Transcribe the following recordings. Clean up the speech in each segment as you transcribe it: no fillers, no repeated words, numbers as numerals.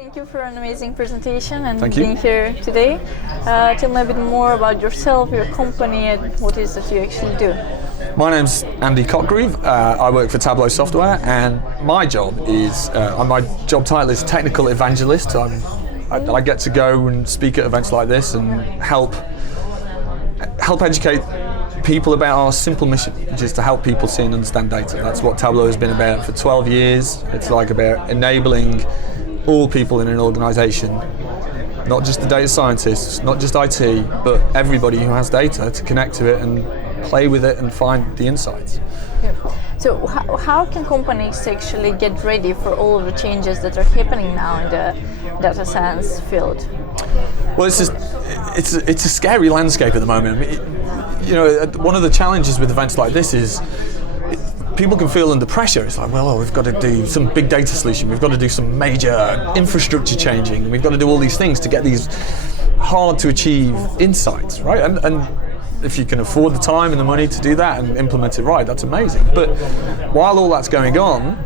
Thank you for an amazing presentation and Thank you. being here today. Tell me a bit more about yourself, your company, and what it is that you actually do. My name's Andy Cotgreave. I work for Tableau Software, and my job is my job title is Technical Evangelist. I get to go and speak at events like this and help educate people about our simple mission, which is to help people see and understand data. That's what Tableau has been about for 12 years. It's like about enabling all people in an organisation, not just the data scientists, not just IT, but everybody who has data to connect to it and play with it and find the insights. Yeah. So how can companies actually get ready for all of the changes that are happening now in the data science field? Well, it's a scary landscape at the moment. One of the challenges with events like this is people can feel under pressure. It's like, well, we've got to do some big data solution, we've got to do some major infrastructure changing, we've got to do all these things to get these hard to achieve insights, right? And if you can afford the time and the money to do that and implement it right, that's amazing. But while all that's going on,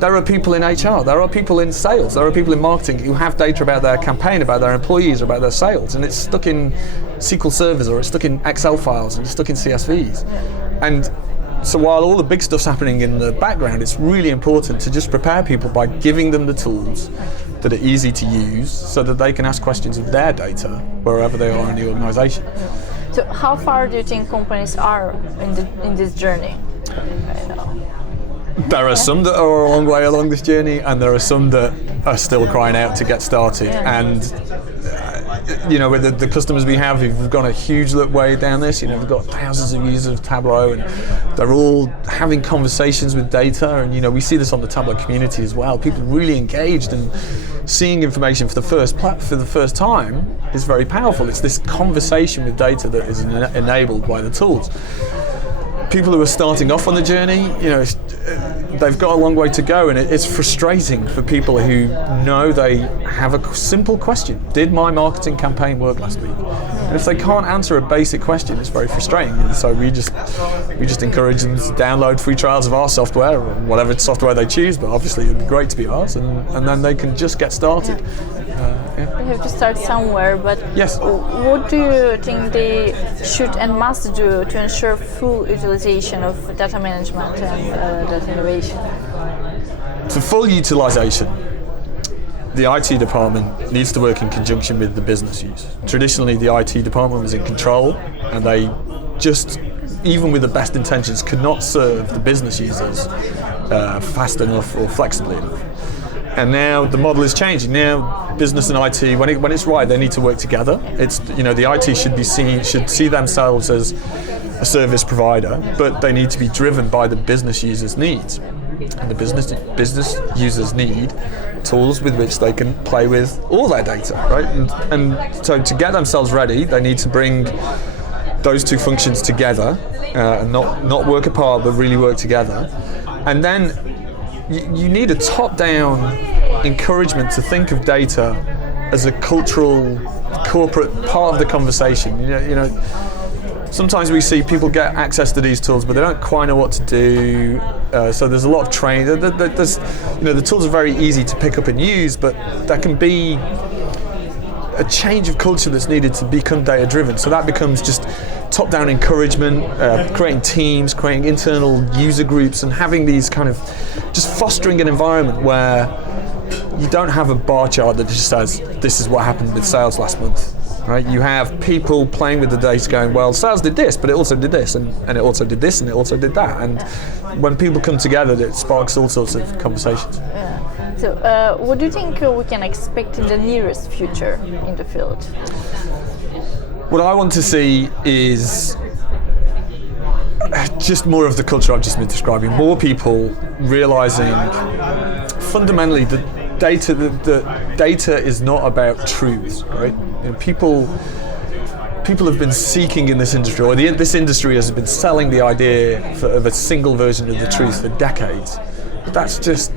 there are people in HR, there are people in sales, there are people in marketing who have data about their campaign, about their employees, about their sales, and it's stuck in SQL servers, or it's stuck in Excel files, and it's stuck in CSVs. And so while all the big stuff's happening in the background, it's really important to just prepare people by giving them the tools that are easy to use so that they can ask questions of their data wherever they are in the organisation. So how far do you think companies are in this journey right now? There are some that are a long way along this journey, and there are some that are still crying out to get started. Yeah. And with the customers we have who've gone a huge way down this, they've got thousands of users of Tableau, and they're all having conversations with data. And we see this on the Tableau community as well. People really engaged and seeing information for the first time is very powerful. It's this conversation with data that is enabled by the tools. People who are starting off on the journey, they've got a long way to go, and it's frustrating for people who know they have a simple question. Did my marketing campaign work last week? And if they can't answer a basic question, it's very frustrating. And so we just encourage them to download free trials of our software, or whatever software they choose, but obviously it'd be great to be ours, and then they can just get started. They have to start somewhere, but yes. What do you think they should and must do to ensure full utilization of data management and data innovation? For full utilization, the IT department needs to work in conjunction with the business use. Traditionally, the IT department was in control, and they just, even with the best intentions, could not serve the business users fast enough or flexibly enough. And now the model is changing. Now business and IT, when it's right, they need to work together. It's the IT should see themselves as a service provider, but they need to be driven by the business users' needs. And the business users need tools with which they can play with all their data, right? And so to get themselves ready, they need to bring those two functions together and not work apart, but really work together. And then you need a top-down encouragement to think of data as a cultural, corporate part of the conversation. Sometimes we see people get access to these tools, but they don't quite know what to do. So there's a lot of training. The tools are very easy to pick up and use, but there can be a change of culture that's needed to become data-driven. So that becomes just top-down encouragement, creating teams, creating internal user groups, and having these kind of just fostering an environment where you don't have a bar chart that just says, this is what happened with sales last month. Right? You have people playing with the data going, well, sales did this, but it also did this, and it also did this, and it also did that. And when people come together, it sparks all sorts of conversations. Yeah. So what do you think we can expect in the nearest future in the field? What I want to see is just more of the culture I've just been describing. More people realizing fundamentally that data is not about truths, right? People have been seeking in this industry, or this industry has been selling the idea of a single version of the truth for decades. But that's just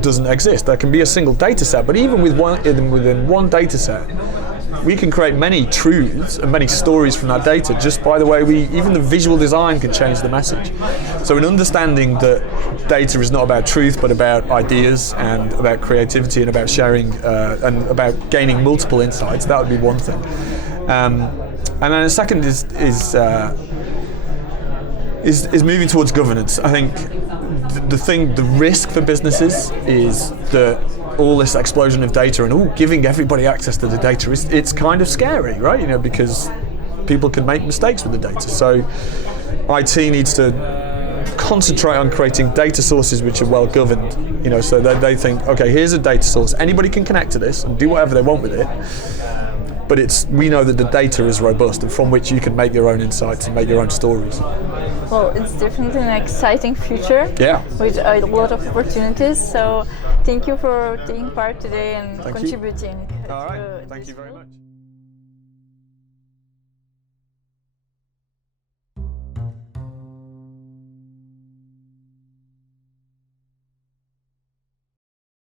doesn't exist. There can be a single data set, but even within one data set, we can create many truths and many stories from that data just by the way even the visual design can change the message. So an understanding that data is not about truth but about ideas and about creativity and about sharing and about gaining multiple insights, that would be one thing. And then the second is moving towards governance. I think the risk for businesses is that all this explosion of data and giving everybody access to the data it's kind of scary, right? Because people can make mistakes with the data. So IT needs to concentrate on creating data sources which are well governed. So they think, okay, here's a data source. Anybody can connect to this and do whatever they want with it. But we know that the data is robust and from which you can make your own insights and make your own stories. Well, it's definitely an exciting future with a lot of opportunities. So thank you for taking part today and contributing. All right, thank you very much.